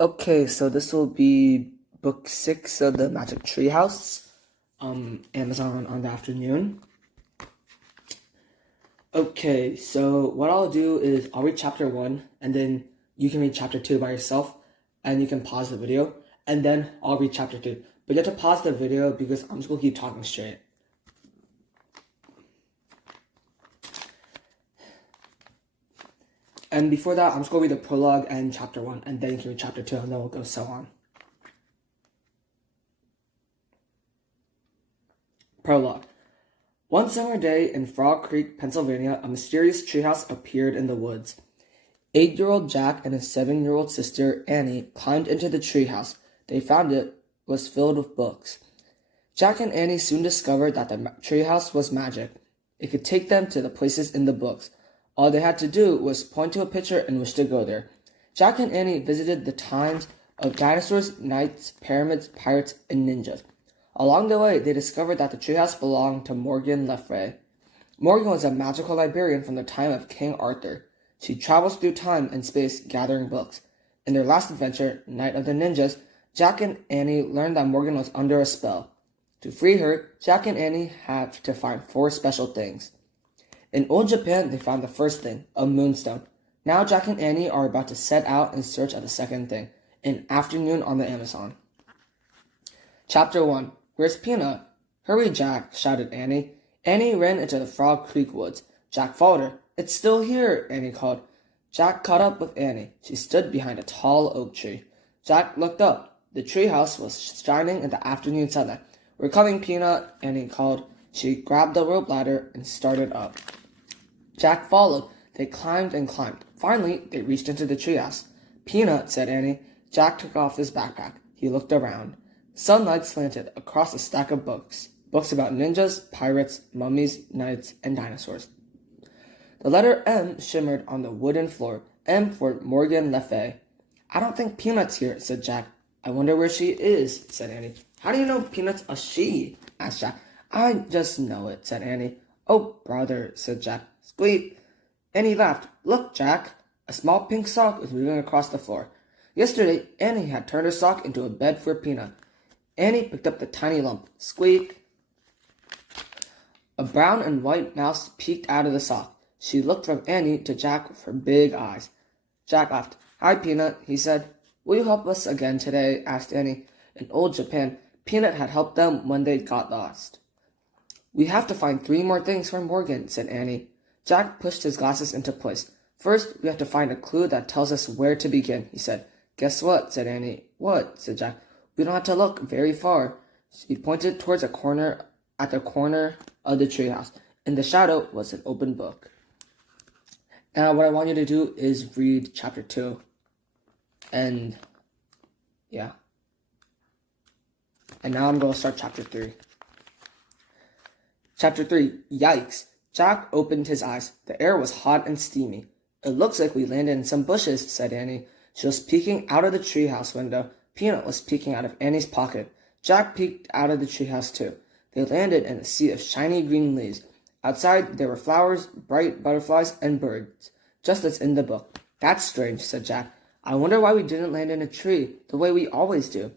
Okay, so this will be book 6 of the Magic Tree House, Amazon on the afternoon. Okay, so what I'll do is I'll read chapter 1, and then you can read chapter 2 by yourself, and you can pause the video, and then I'll read chapter 2. But you have to pause the video because I'm just going to keep talking straight. And before that, I'm just going to read the prologue and chapter 1, and then you can read chapter 2, and then we'll go so on. Prologue. One summer day in Frog Creek, Pennsylvania, a mysterious treehouse appeared in the woods. 8-year-old Jack and his 7-year-old sister, Annie, climbed into the treehouse. They found it was filled with books. Jack and Annie soon discovered that the treehouse was magic. It could take them to the places in the books. All they had to do was point to a picture and wish to go there. Jack and Annie visited the times of dinosaurs, knights, pyramids, pirates, and ninjas. Along the way, they discovered that the treehouse belonged to Morgan Le Fay. Morgan was a magical librarian from the time of King Arthur. She travels through time and space gathering books. In their last adventure, Night of the Ninjas, Jack and Annie learned that Morgan was under a spell. To free her, Jack and Annie have to find 4 special things. In old Japan, they found the first thing, a moonstone. Now Jack and Annie are about to set out in search of the second thing, an afternoon on the Amazon. Chapter 1. Where's Peanut? Hurry, Jack, shouted Annie. Annie ran into the Frog Creek woods. Jack followed her. It's still here, Annie called. Jack caught up with Annie. She stood behind a tall oak tree. Jack looked up. The treehouse was shining in the afternoon sunlight. We're coming, Peanut, Annie called. She grabbed the rope ladder and started up. Jack followed. They climbed and climbed. Finally, they reached into the treehouse. Peanut, said Annie. Jack took off his backpack. He looked around. Sunlight slanted across a stack of books. Books about ninjas, pirates, mummies, knights, and dinosaurs. The letter M shimmered on the wooden floor. M for Morgan Le Fay. I don't think Peanut's here, said Jack. I wonder where she is, said Annie. How do you know Peanut's a she? Asked Jack. I just know it, said Annie. Oh, brother, said Jack. Squeak. Annie laughed. Look, Jack. A small pink sock was moving across the floor. Yesterday, Annie had turned her sock into a bed for Peanut. Annie picked up the tiny lump. Squeak. A brown and white mouse peeked out of the sock. She looked from Annie to Jack with her big eyes. Jack laughed. Hi, Peanut, he said. Will you help us again today? Asked Annie. In old Japan, Peanut had helped them when they got lost. We have to find 3 more things for Morgan, said Annie. Jack pushed his glasses into place. First, we have to find a clue that tells us where to begin, he said. Guess what? Said Annie. What? Said Jack. We don't have to look very far. She pointed towards the corner of the treehouse. In the shadow was an open book. Now, what I want you to do is read chapter 2. And, yeah. And now I'm going to start chapter 3. Chapter 3. Yikes. Jack opened his eyes. The air was hot and steamy. It looks like we landed in some bushes, said Annie. She was peeking out of the treehouse window. Peanut was peeking out of Annie's pocket. Jack peeked out of the treehouse too. They landed in a sea of shiny green leaves. Outside there were flowers, bright butterflies, and birds, just as in the book. That's strange, said Jack. I wonder why we didn't land in a tree, the way we always do.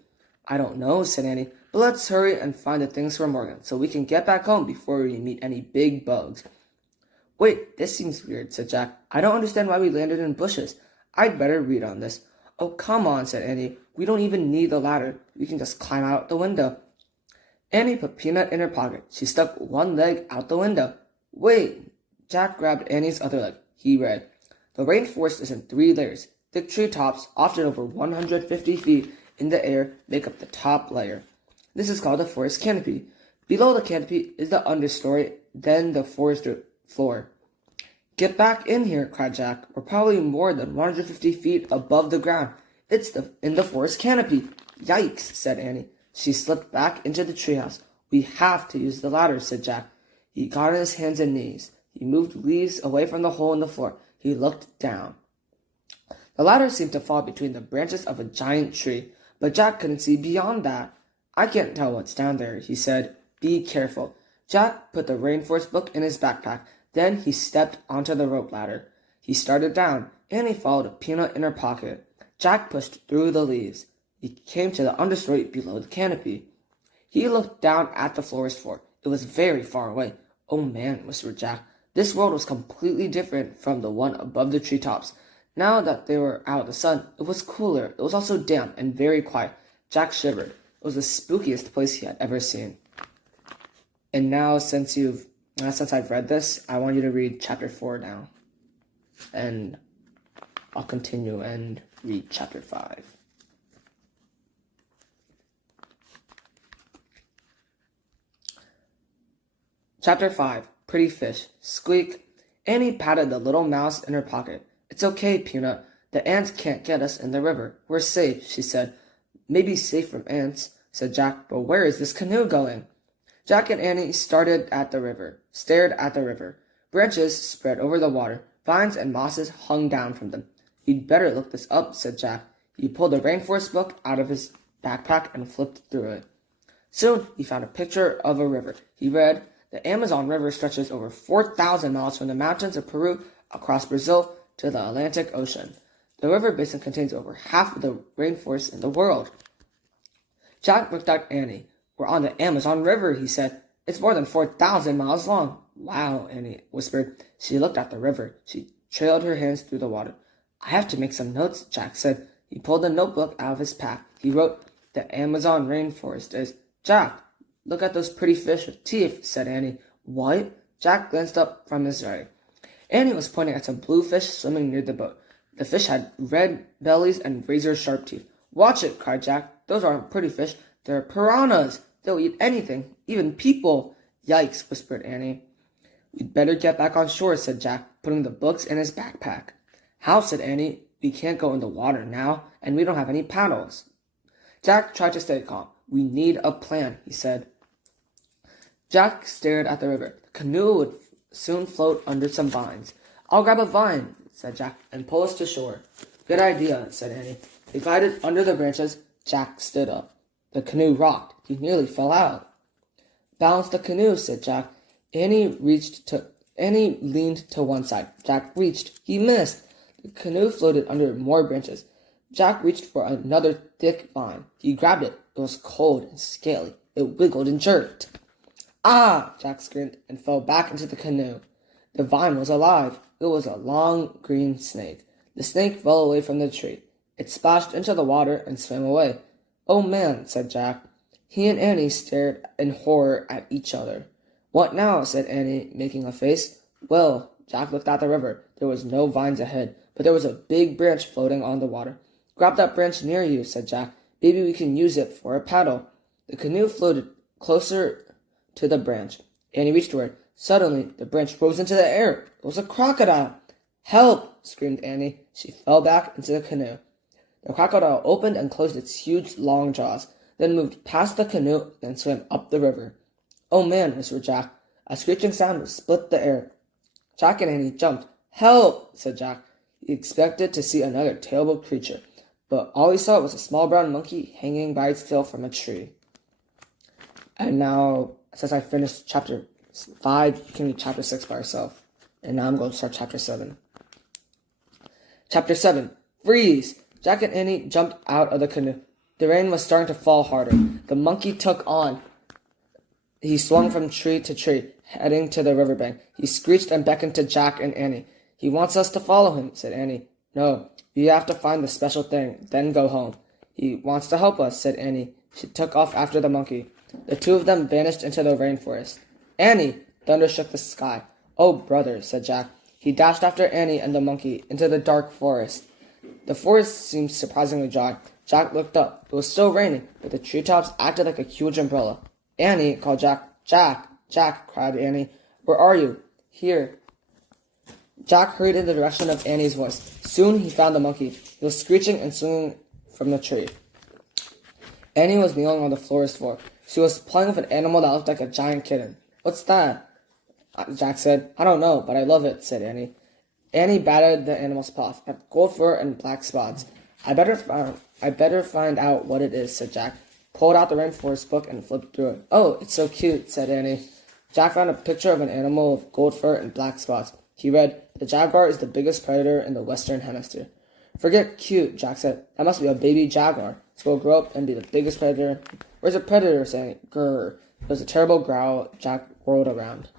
I don't know, said Annie, but let's hurry and find the things for Morgan, so we can get back home before we meet any big bugs. Wait, this seems weird, said Jack. I don't understand why we landed in bushes. I'd better read on this. Oh, come on, said Annie. We don't even need the ladder. We can just climb out the window. Annie put Peanut in her pocket. She stuck one leg out the window. Wait! Jack grabbed Annie's other leg. He read, The rainforest is in 3 layers. Thick treetops, often over 150 feet in the air, make up the top layer. This is called the forest canopy. Below the canopy is the understory, then the forest floor. Get back in here, cried Jack. We're probably more than 150 feet above the ground. It's in the forest canopy. Yikes, said Annie. She slipped back into the treehouse. We have to use the ladder, said Jack. He got on his hands and knees. He moved leaves away from the hole in the floor. He looked down. The ladder seemed to fall between the branches of a giant tree, but Jack couldn't see beyond that. I can't tell what's down there, he said. Be careful. Jack put the rainforest book in his backpack. Then he stepped onto the rope ladder. He started down. Annie followed a Peanut in her pocket. Jack pushed through the leaves. He came to the understory below the canopy. He looked down at the forest floor. It was very far away. "Oh man," whispered Jack. This world was completely different from the one above the treetops. Now that they were out of the sun, it was cooler. It was also damp and very quiet. Jack shivered. It was the spookiest place he had ever seen. And now, since I've read this, I want you to read chapter 4 now. And I'll continue and read chapter 5. Chapter 5. Pretty Fish. Squeak. Annie patted the little mouse in her pocket. "It's okay, Peanut. The ants can't get us in the river. We're safe," she said. "Maybe safe from ants," said Jack, "but where is this canoe going?" Jack and Annie stared at the river. Branches spread over the water. Vines and mosses hung down from them. "You'd better look this up," said Jack. He pulled the rainforest book out of his backpack and flipped through it. Soon he found a picture of a river. He read, "The Amazon River stretches over 4,000 miles from the mountains of Peru across Brazil to the Atlantic Ocean. The river basin contains over half of the rainforest in the world." Jack looked at Annie. "We're on the Amazon River," he said. "It's more than 4,000 miles long." "Wow," Annie whispered. She looked at the river. She trailed her hands through the water. "I have to make some notes," Jack said. He pulled a notebook out of his pack. He wrote, "The Amazon rainforest is—" "Jack, look at those pretty fish with teeth," said Annie. "What?" Jack glanced up from his writing. Annie was pointing at some blue fish swimming near the boat. The fish had red bellies and razor-sharp teeth. "Watch it," cried Jack. "Those aren't pretty fish. They're piranhas. They'll eat anything, even people." "Yikes," whispered Annie. "We'd better get back on shore," said Jack, putting the books in his backpack. "How?" said Annie. "We can't go in the water now, and we don't have any paddles." Jack tried to stay calm. "We need a plan," he said. Jack stared at the river. The canoe would soon float under some vines. "I'll grab a vine," said Jack, "and pull us to shore." "Good idea," said Annie. They glided under the branches. Jack stood up. The canoe rocked. He nearly fell out. "Balance the canoe," said Jack. Annie leaned to one side. Jack reached. He missed. The canoe floated under more branches. Jack reached for another thick vine. He grabbed it. It was cold and scaly. It wiggled and jerked. "Ah!" Jack screamed and fell back into the canoe. The vine was alive. It was a long green snake. The snake fell away from the tree. It splashed into the water and swam away. "Oh man," said Jack. He and Annie stared in horror at each other. "What now?" said Annie, making a face. "Well," Jack looked at the river. There was no vines ahead, but there was a big branch floating on the water. "Grab that branch near you," said Jack. "Maybe we can use it for a paddle." The canoe floated closer to the branch. Annie reached for it. Suddenly, the branch rose into the air. It was a crocodile. "Help!" screamed Annie. She fell back into the canoe. The crocodile opened and closed its huge, long jaws, then moved past the canoe and swam up the river. "Oh man," whispered Jack. A screeching sound split the air. Jack and Annie jumped. "Help!" said Jack. He expected to see another terrible creature, but all he saw was a small brown monkey hanging by its tail from a tree. And now, since I finished chapter 5, you can read chapter 6 by yourself. And now I'm going to start chapter 7. Chapter 7. Freeze! Jack and Annie jumped out of the canoe. The rain was starting to fall harder. The monkey took on. He swung from tree to tree, heading to the riverbank. He screeched and beckoned to Jack and Annie. "He wants us to follow him," said Annie. "No, we have to find the special thing, then go home." "He wants to help us," said Annie. She took off after the monkey. The two of them vanished into the rainforest. "Annie!" Thunder shook the sky. "Oh, brother," said Jack. He dashed after Annie and the monkey into the dark forest. The forest seemed surprisingly dry. Jack looked up. It was still raining, but the treetops acted like a huge umbrella. "Annie!" called Jack. "Jack! Jack!" cried Annie. "Where are you?" "Here." Jack hurried in the direction of Annie's voice. Soon he found the monkey. He was screeching and swinging from the tree. Annie was kneeling on the forest floor. She was playing with an animal that looked like a giant kitten. "What's that?" Jack said. "I don't know, but I love it," said Annie. Annie batted the animal's paws. It had gold fur and black spots. I better find out what it is," said Jack. Pulled out the rainforest book and flipped through it. "Oh, it's so cute," said Annie. Jack found a picture of an animal with gold fur and black spots. He read, "The jaguar is the biggest predator in the Western Hemisphere. Forget cute, Jack said. That must be a baby jaguar. So we'll grow up and be the biggest predator. Where's a predator? Saying, grrr. It was a terrible growl. Jack whirled around.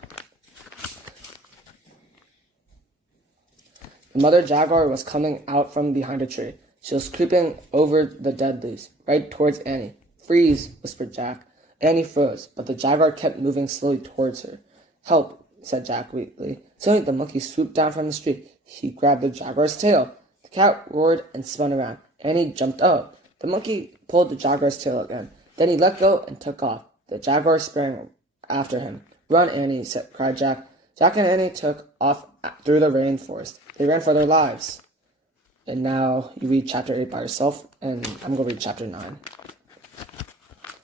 The mother jaguar was coming out from behind a tree. She was creeping over the dead leaves, right towards Annie. Freeze, whispered Jack. Annie froze, but the jaguar kept moving slowly towards her. Help, said Jack weakly. Suddenly the monkey swooped down from the tree. He grabbed the jaguar's tail. The cat roared and spun around. Annie jumped up. The monkey pulled the jaguar's tail again. Then he let go and took off. The jaguar sprang after him. Run, Annie, cried Jack. Jack and Annie took off through the rainforest. They ran for their lives. And now you read chapter 8 by yourself, and I'm going to read chapter 9.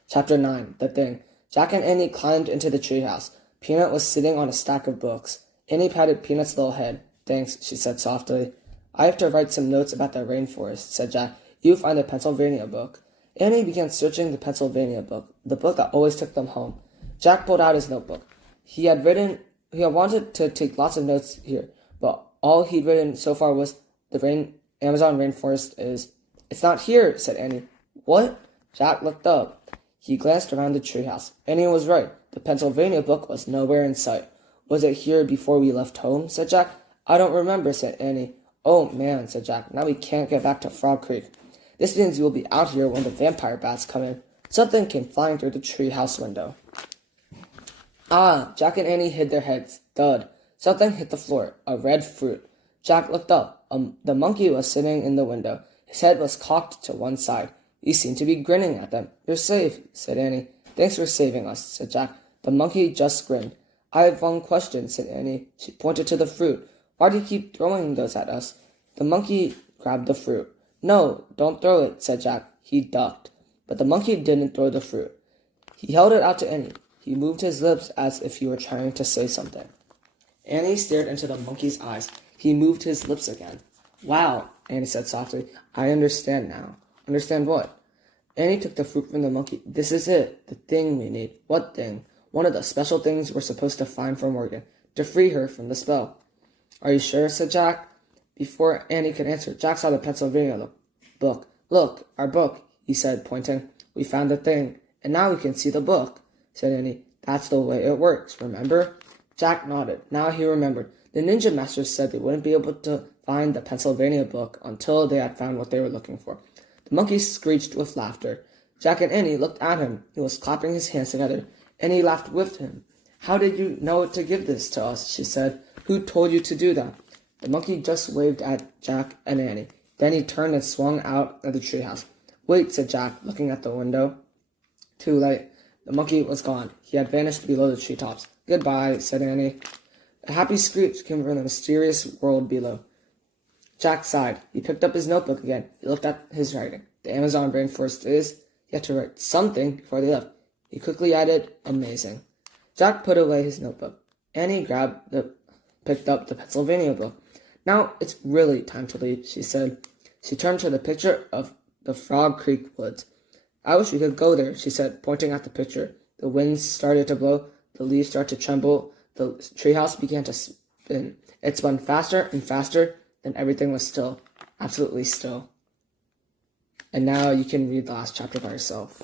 Chapter 9, The Thing. Jack and Annie climbed into the treehouse. Peanut was sitting on a stack of books. Annie patted Peanut's little head. Thanks, she said softly. I have to write some notes about the rainforest, said Jack. You find the Pennsylvania book. Annie began searching the Pennsylvania book, the book that always took them home. Jack pulled out his notebook. He had wanted to take lots of notes here, but all he'd written so far was, the Amazon rainforest is... It's not here, said Annie. What? Jack looked up. He glanced around the treehouse. Annie was right. The Pennsylvania book was nowhere in sight. Was it here before we left home? Said Jack. I don't remember, said Annie. Oh, man, said Jack. Now we can't get back to Frog Creek. This means we'll be out here when the vampire bats come in. Something came flying through the treehouse window. Ah, Jack and Annie hid their heads. Thud. Something hit the floor. A red fruit. Jack looked up. The monkey was sitting in the window. His head was cocked to one side. He seemed to be grinning at them. You're safe, said Annie. Thanks for saving us, said Jack. The monkey just grinned. I have one question, said Annie. She pointed to the fruit. Why do you keep throwing those at us? The monkey grabbed the fruit. No, don't throw it, said Jack. He ducked. But the monkey didn't throw the fruit. He held it out to Annie. He moved his lips as if he were trying to say something. Annie stared into the monkey's eyes. He moved his lips again. Wow, Annie said softly. I understand now. Understand what? Annie took the fruit from the monkey. This is it. The thing we need. What thing? One of the special things we're supposed to find for Morgan. To free her from the spell. Are you sure? Said Jack. Before Annie could answer, Jack saw the Pennsylvania book. Look, our book, he said, pointing. We found the thing. And now we can see the book, said Annie. That's the way it works, remember? Jack nodded. Now he remembered. The ninja masters said they wouldn't be able to find the Pennsylvania book until they had found what they were looking for. The monkey screeched with laughter. Jack and Annie looked at him. He was clapping his hands together. Annie laughed with him. How did you know to give this to us? She said. Who told you to do that? The monkey just waved at Jack and Annie. Then he turned and swung out of the treehouse. Wait, said Jack, looking at the window. Too late. The monkey was gone. He had vanished below the treetops. Goodbye, said Annie. A happy screech came from the mysterious world below. Jack sighed. He picked up his notebook again. He looked at his writing. The Amazon rainforest is... He had to write something before they left. He quickly added, amazing. Jack put away his notebook. Annie picked up the Pennsylvania book. Now it's really time to leave, she said. She turned to the picture of the Frog Creek woods. I wish we could go there, she said, pointing at the picture. The wind started to blow. The leaves started to tremble. The treehouse began to spin. It spun faster and faster, and everything was still. Absolutely still. And now you can read the last chapter by yourself.